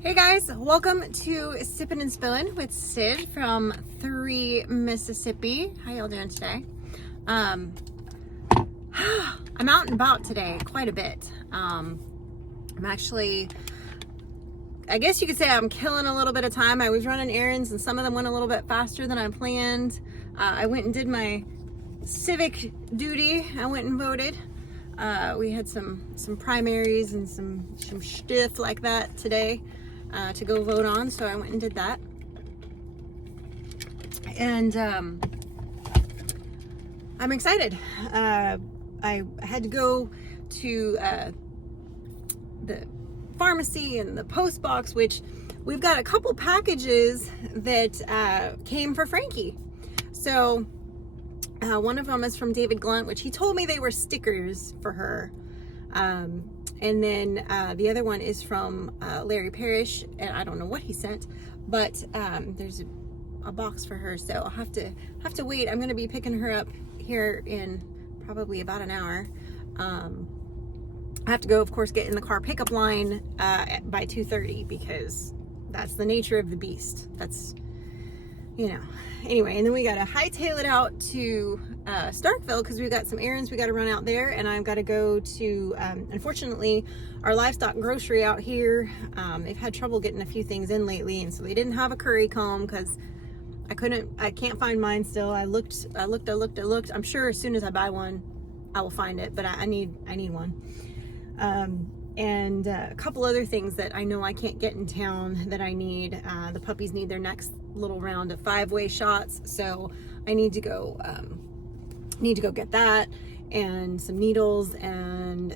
Hey guys, welcome to Sippin' and Spillin' with Sid from 3 Mississippi. How y'all doing today? I'm out and about today quite a bit. I'm actually, I guess you could say I'm killing a little bit of time. I was running errands and some of them went a little bit faster than I planned. I went and did my Civic duty. I went and voted. We had some primaries and some stuff like that today to go vote on, so I went and did that. And I'm excited. I had to go to the pharmacy and the post box, which we've got a couple packages that came for Frankie. So one of them is from David Glunt, which he told me they were stickers for her. And then the other one is from Larry Parrish, and I don't know what he sent, but there's a box for her, so I'll have to wait. I'm going to be picking her up here in probably about an hour. I have to go, of course, get in the car pickup line by 2:30 because that's the nature of the beast. That's, you know. Anyway, and then we got to hightail it out to Starkville because we've got some errands we got to run out there, and I've got to go to, unfortunately, our Livestock Grocery out here. They've had trouble getting a few things in lately, and so they didn't have a curry comb because I can't find mine still. I looked. I'm sure as soon as I buy one, I will find it, but I need one. And a couple other things that I know I can't get in town that I need. The puppies need their next little round of 5-way shots, so I need to go get that, and some needles, and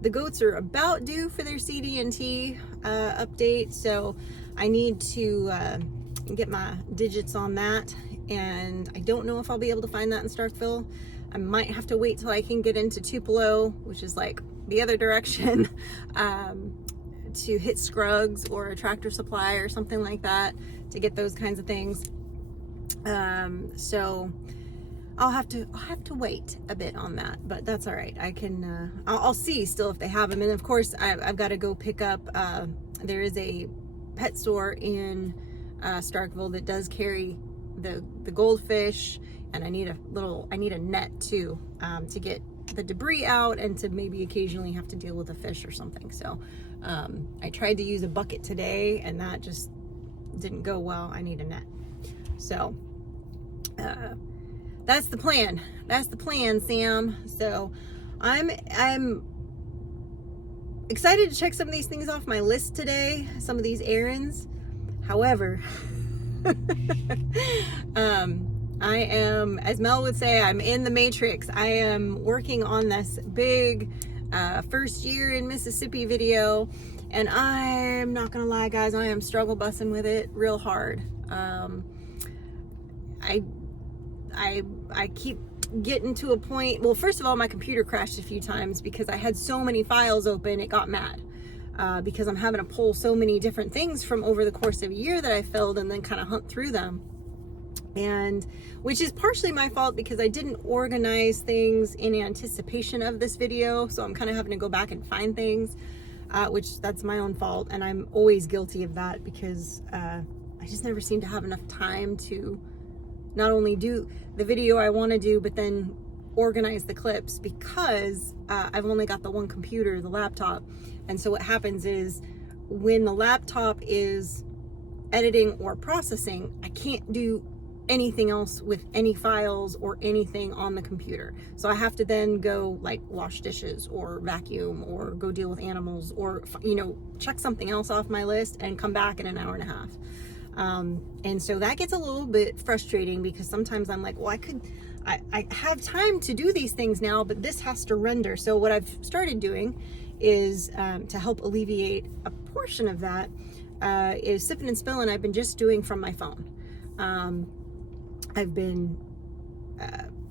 the goats are about due for their CD&T update, so I need to get my digits on that, and I don't know if I'll be able to find that in Starkville. I might have to wait till I can get into Tupelo, which is like the other direction, to hit Scruggs or a Tractor Supply or something like that to get those kinds of things. So I'll have to wait a bit on that, but that's all right. I can I'll see still if they have them, and of course I've got to go pick up. There is a pet store in Starkville that does carry the goldfish, and I need a net too, to get the debris out and to maybe occasionally have to deal with a fish or something. So I tried to use a bucket today and that just didn't go well. I need a net. So that's the plan. Sam. So I'm excited to check some of these things off my list today, some of these errands. However, I am, as Mel would say, I'm in the matrix. I am working on this big first year in Mississippi video, and I'm not gonna lie, guys, I am struggle bussing with it real hard. I keep getting to a point. Well, first of all, my computer crashed a few times because I had so many files open. It got mad because I'm having to pull so many different things from over the course of a year that I filled and then kind of hunt through them. And which is partially my fault because I didn't organize things in anticipation of this video, so I'm kind of having to go back and find things, which that's my own fault, and I'm always guilty of that because I just never seem to have enough time to not only do the video I want to do, but then organize the clips because I've only got the one computer, the laptop, and so what happens is when the laptop is editing or processing, I can't do anything else with any files or anything on the computer. So I have to then go like wash dishes or vacuum or go deal with animals or, you know, check something else off my list and come back in an hour and a half. And so that gets a little bit frustrating because sometimes I'm like, well, I have time to do these things now, but this has to render. So what I've started doing is to help alleviate a portion of that is Sippin' and Spillin' I've been just doing from my phone. I've been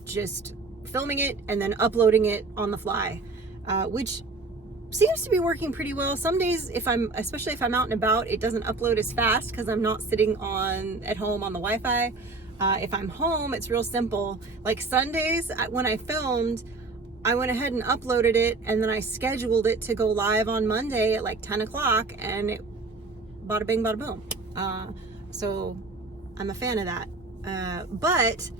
just filming it and then uploading it on the fly, which seems to be working pretty well. Some days, especially if I'm out and about, it doesn't upload as fast because I'm not sitting at home on the Wi-Fi. If I'm home, it's real simple. Like Sundays, when I filmed, I went ahead and uploaded it, and then I scheduled it to go live on Monday at like 10 o'clock, and it bada bing, bada boom. So I'm a fan of that. But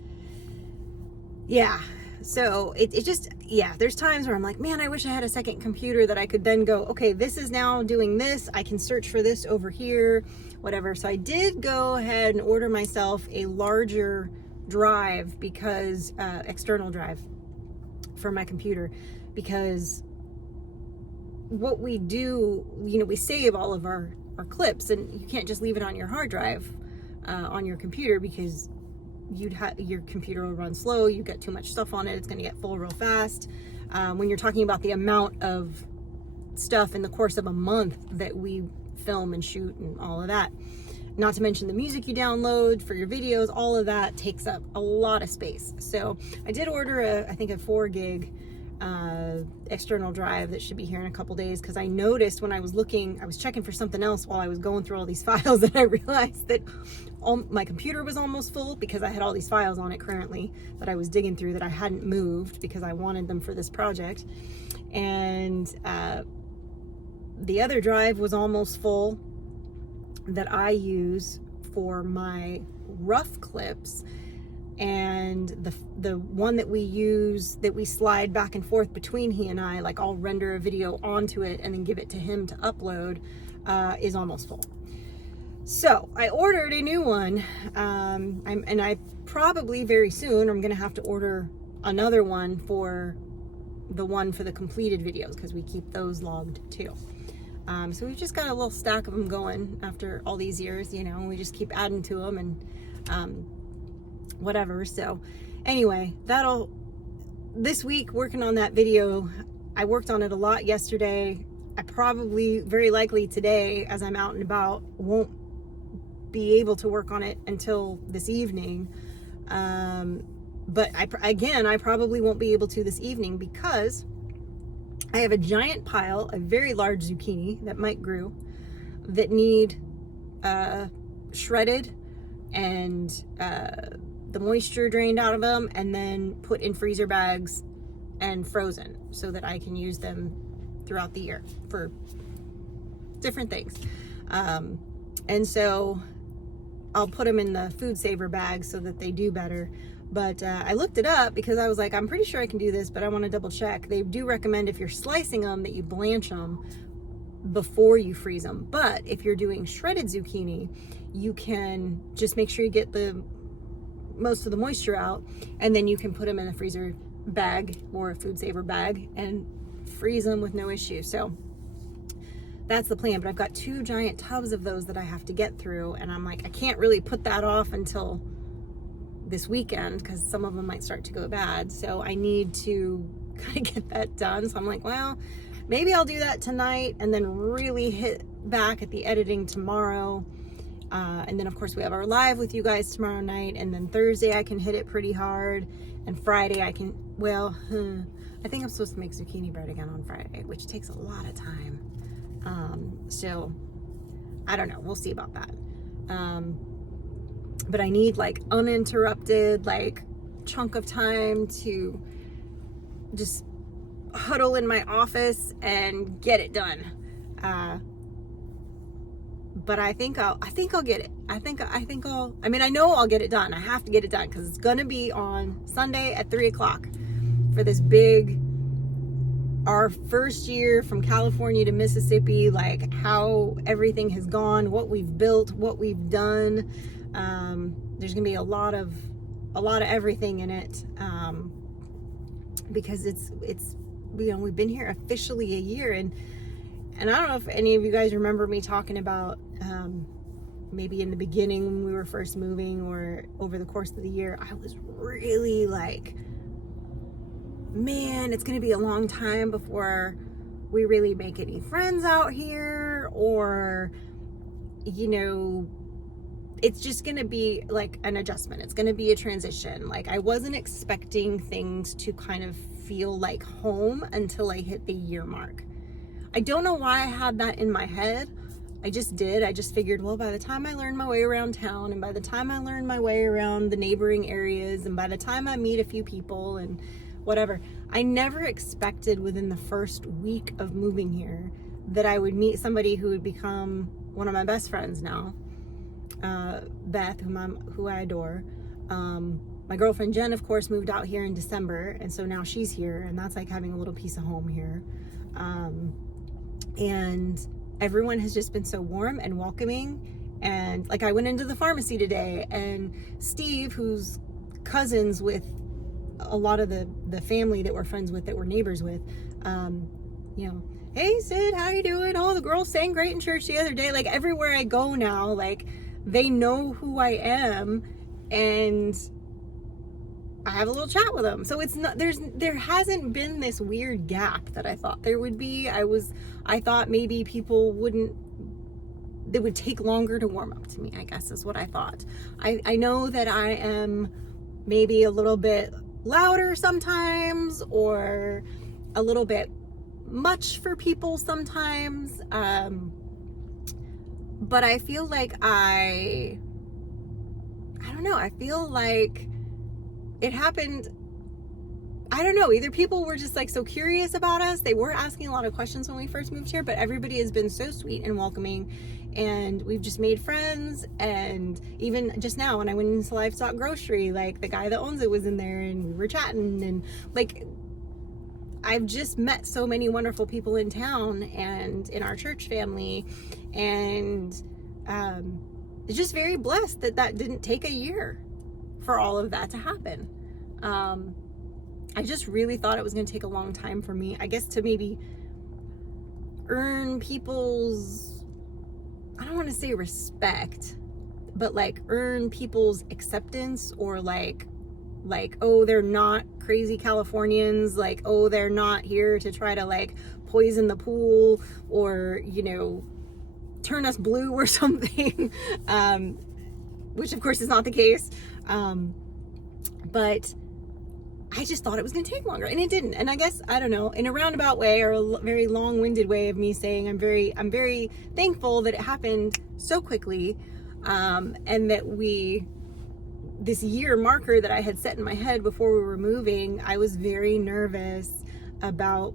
yeah, so it just, yeah, there's times where I'm like, man, I wish I had a second computer that I could then go, okay, this is now doing this. I can search for this over here, whatever. So I did go ahead and order myself a larger drive because, external drive for my computer, because what we do, you know, we save all of our clips, and you can't just leave it on your hard drive on your computer, because your computer will run slow. You get too much stuff on it, it's going to get full real fast. When you're talking about the amount of stuff in the course of a month that we film and shoot and all of that, not to mention the music you download for your videos, all of that takes up a lot of space. So I did order I think a 4 gig external drive that should be here in a couple days, because I noticed when I was looking, I was checking for something else while I was going through all these files, and I realized that my computer was almost full, because I had all these files on it currently that I was digging through that I hadn't moved because I wanted them for this project. And the other drive was almost full that I use for my rough clips, and the one that we use, that we slide back and forth between he and I, like I'll render a video onto it and then give it to him to upload, is almost full. So I ordered a new one, and I probably very soon I'm gonna have to order another one for the completed videos, because we keep those logged too. So we've just got a little stack of them going after all these years, you know, and we just keep adding to them, and whatever. So anyway, this week working on that video, I worked on it a lot yesterday. I probably, very likely today, as I'm out and about, won't be able to work on it until this evening. But I probably won't be able to this evening, because I have a giant pile of very large zucchini that Mike grew that need shredded and the moisture drained out of them, and then put in freezer bags and frozen so that I can use them throughout the year for different things. And so I'll put them in the food saver bags so that they do better. But I looked it up because I was like, I'm pretty sure I can do this, but I want to double check. They do recommend, if you're slicing them, that you blanch them before you freeze them. But if you're doing shredded zucchini, you can just make sure you get most of the moisture out, and then you can put them in a freezer bag or a food saver bag and freeze them with no issue. So that's the plan. But I've got 2 giant tubs of those that I have to get through, and I'm like, I can't really put that off until this weekend, because some of them might start to go bad. So I need to kind of get that done. So I'm like, well, maybe I'll do that tonight and then really hit back at the editing tomorrow. And then of course we have our live with you guys tomorrow night, and then Thursday I can hit it pretty hard, and Friday I can, I think I'm supposed to make zucchini bread again on Friday, which takes a lot of time. So I don't know, we'll see about that. But I need like uninterrupted, like chunk of time to just huddle in my office and get it done. But I think I'll get it. I know I'll get it done. I have to get it done, because it's going to be on Sunday at 3 o'clock for this big, our first year from California to Mississippi, like how everything has gone, what we've built, what we've done. There's going to be a lot of everything in it. Because it's, you know, we've been here officially a year, and I don't know if any of you guys remember me talking about, maybe in the beginning when we were first moving, or over the course of the year, I was really like, man, it's going to be a long time before we really make any friends out here, or, you know, it's just going to be like an adjustment. It's going to be a transition. Like, I wasn't expecting things to kind of feel like home until I hit the year mark. I don't know why I had that in my head. I just did. I just figured, well, by the time I learn my way around town, and by the time I learn my way around the neighboring areas, and by the time I meet a few people and whatever. I never expected within the first week of moving here that I would meet somebody who would become one of my best friends now. Beth, who I adore. My girlfriend Jen, of course, moved out here in December, and so now she's here, and that's like having a little piece of home here. And everyone has just been so warm and welcoming. And like, I went into the pharmacy today, and Steve, who's cousins with a lot of the family that we're friends with, that we're neighbors with, you know, hey Sid, how you doing? Oh, the girls sang great in church the other day. Like, everywhere I go now, like, they know who I am, and I have a little chat with them. So it's not, there hasn't been this weird gap that I thought there would be. I thought maybe people they would take longer to warm up to me, I guess is what I thought. I know that I am maybe a little bit louder sometimes, or a little bit much for people sometimes. But I feel like I don't know. I feel like it happened, I don't know, either people were just like so curious about us. They were asking a lot of questions when we first moved here, but everybody has been so sweet and welcoming, and we've just made friends. And even just now when I went into Livestock Grocery, like, the guy that owns it was in there, and we were chatting, and like, I've just met so many wonderful people in town and in our church family, and it's just very blessed that didn't take a year for all of that to happen. I just really thought it was going to take a long time for me, I guess, to maybe earn people's, I don't want to say respect, but like earn people's acceptance, or like, oh, they're not crazy Californians, like, oh, they're not here to try to like poison the pool, or, you know, turn us blue or something, which of course is not the case. But I just thought it was going to take longer, and it didn't. And I guess, I don't know, in a roundabout way, or a very long-winded way of me saying, I'm very thankful that it happened so quickly, and that this year marker that I had set in my head before we were moving, I was very nervous about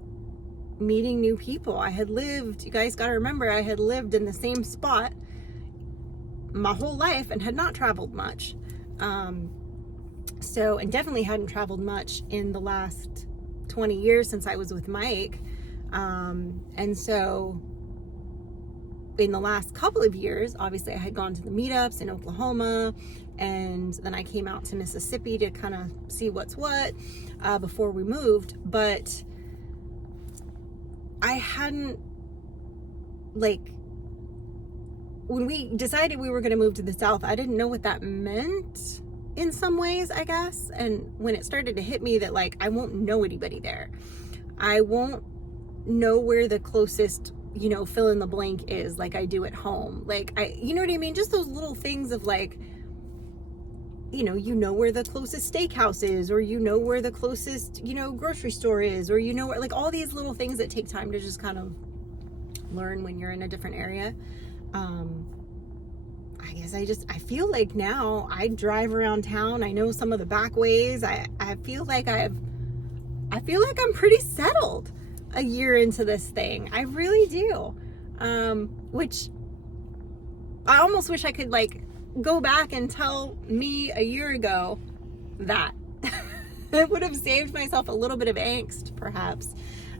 meeting new people. You guys got to remember, I had lived in the same spot my whole life and had not traveled much. And definitely hadn't traveled much in the last 20 years since I was with Mike. And so in the last couple of years, obviously I had gone to the meetups in Oklahoma, and then I came out to Mississippi to kind of see what's what, before we moved. But I hadn't, like, when we decided we were going to move to the South, I didn't know what that meant in some ways, I guess. And when it started to hit me that, like, I won't know anybody there, I won't know where the closest, you know, fill in the blank is, like I do at home. Like, you know what I mean? Just those little things of, like, you know where the closest steakhouse is, or you know where the closest, you know, grocery store is, or you know where, like, all these little things that take time to just kind of learn when you're in a different area. I guess I feel like now I drive around town, I know some of the back ways. I feel like I'm pretty settled a year into this thing. I really do. Which I almost wish I could, like, go back and tell me a year ago that. It would have saved myself a little bit of angst, perhaps.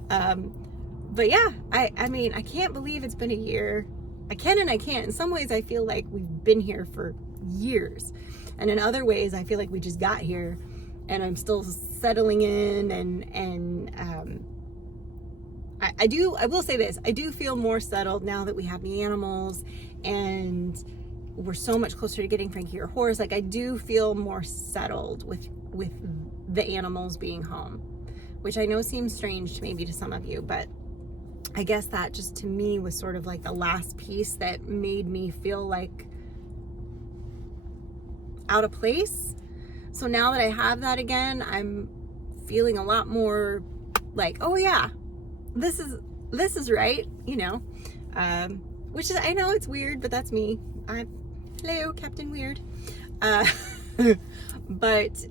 But yeah, I mean, I can't believe it's been a year. I can and I can't. In some ways, I feel like we've been here for years. And in other ways, I feel like we just got here and I'm still settling in. And I will say this, I do feel more settled now that we have the animals and we're so much closer to getting Frankie her horse. Like, I do feel more settled with the animals being home, which I know seems strange maybe to some of you, but I guess that just to me was sort of like the last piece that made me feel like out of place. So now that I have that again, I'm feeling a lot more like, oh yeah, this is right, you know, which is, I know it's weird, but that's me. Hello, Captain Weird. But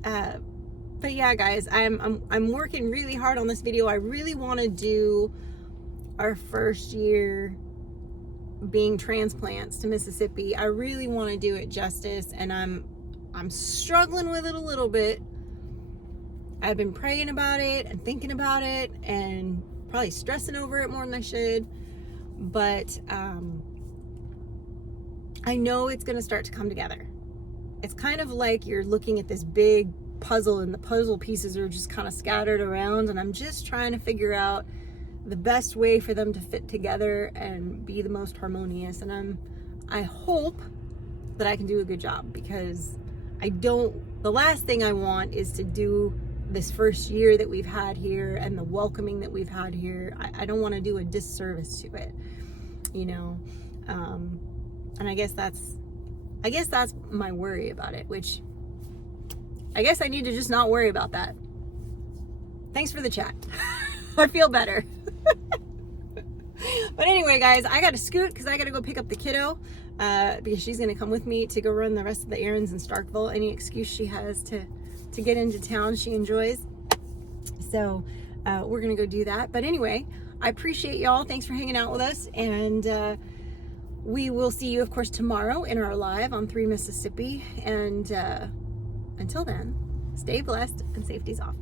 But yeah, guys, I'm working really hard on this video. I really want to do our first year being transplants to Mississippi. I really want to do it justice, and I'm struggling with it a little bit. I've been praying about it and thinking about it and probably stressing over it more than I should. But I know it's going to start to come together. It's kind of like you're looking at this big puzzle and the puzzle pieces are just kind of scattered around, and I'm just trying to figure out the best way for them to fit together and be the most harmonious. And I hope that I can do a good job, because the last thing I want is to do this first year that we've had here and the welcoming that we've had here. I don't want to do a disservice to it, you know. And I guess that's my worry about it, which I guess I need to just not worry about that. Thanks for the chat. I feel better. But anyway, guys, I got to scoot because I got to go pick up the kiddo, because she's going to come with me to go run the rest of the errands in Starkville. Any excuse she has to get into town, she enjoys. So we're going to go do that. But anyway, I appreciate y'all. Thanks for hanging out with us. And we will see you, of course, tomorrow in our live on 3 Mississippi. And until then, stay blessed and safety's off.